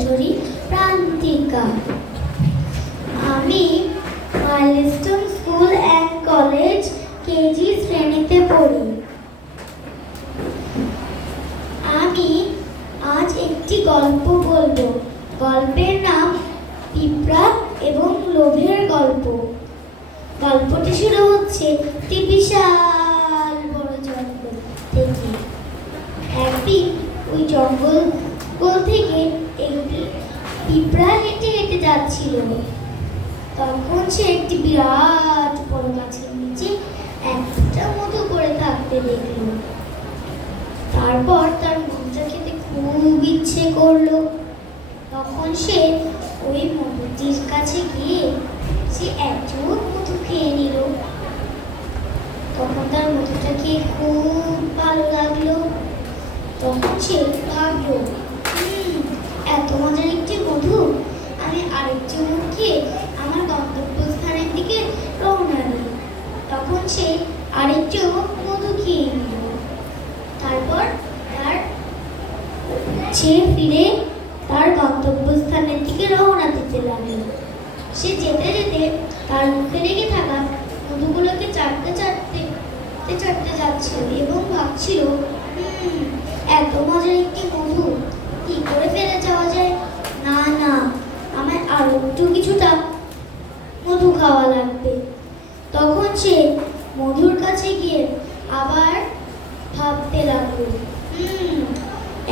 চৌধুরী প্রান্তিকা। আমি milestone school and college KG শ্রেণীতে পড়ি। আমি আজ একটি গল্প বলব। গল্পের নাম পিঁপড়া এবং লোভের গল্প। গল্পটি শুরু হচ্ছে একটি বিশাল বড় জঙ্গল থেকে। একদিন ওই জঙ্গল গোল থেকে পিঁপড়া হেঁটে হেঁটে যাচ্ছিল। তখন সে একটি বিরাট বড় গাছের নিচে একটা মতো করে থাকতে দেখল। তারপর তার মধুটা খেতে খুব ইচ্ছে করল। তখন সে ওই মধুটির কাছে গিয়ে সে এক চুমুক মধু খেয়ে নিল। তখন তার মধুটা খেয়ে খুব ভালো লাগল। তখন সে ভাবলো "হুম, এত মজার একটি মধু আমি আরেক চুমুক খেয়ে আমার গন্তব্যস্থানের দিকে রওনা দিই তখন সে আরেক মধু খেয়ে নিল। তারপর তার সে ফিরে তার গন্তব্যস্থানের দিকে রওনা দিতে লাগল। সে যেতে যেতে তার মুখে লেগে থাকা মধুগুলোকে চাটতে চাটতে চাটতে যাচ্ছিল এবং ভাবছিল "হুম, এত মজার একটি মধু কি করে ফেলে যাওয়া যায়? না না আমার আরও একটু কিছুটা মধু খাওয়া লাগবে। তখন সে মধুর কাছে গিয়ে আবার ভাবতে লাগল "হুম,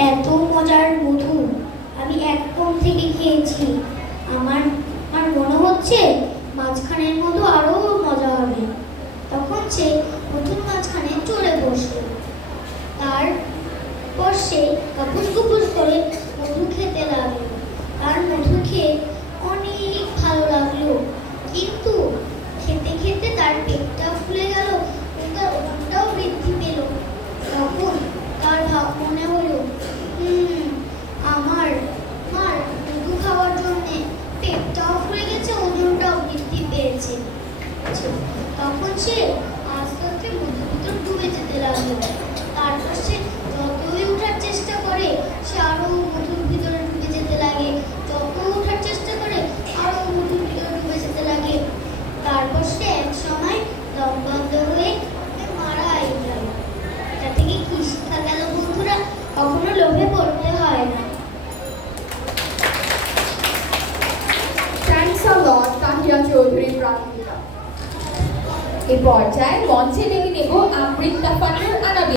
এত মজার মধু আমি এক কম থেকে খেয়েছি। আমার আমার মনে হচ্ছে মাঝখানের মধু আরও মজা হবে তখন সে নতুন মাঝখানে চড়ে বসল তারপর সে কাপুস কুপুস করে মধু খেতে লাগল তার মধু খেয়ে অনেক ভালো লাগল কিন্তু খেতে খেতে তার পেটটা ফুলে গেল এবং তার ওজনটাও বৃদ্ধি পেল তখন তার ভাব মনে হলো হুম আমার আমার মধু খাওয়ার জন্যে পেটটাও ফুলে গেছে ওজনটাও বৃদ্ধি পেয়েছে তখন সে আস্তে আস্তে মধুর ভিতর ডুবে যেতে লাগল। তারপর সে যতই ওঠার চেষ্টা করে, সে আরও মধুর ভিতরে ডুবে যেতে লাগে। যত ওঠার চেষ্টা করে, আরও মধুর ভিতরে ডুবে যেতে লাগে। তারপর সে এক সময় দম বন্ধ হয়ে মারাই গেল। এটা থেকে কি শিক্ষা গেল বন্ধুরা? কখনো লোভে পড়তে হয় না। Thanks a lot Tahiya Chowdhury Prantika এই পর্যায়ে মঞ্চে ডেকে নেব আমৃতা ফান্ডের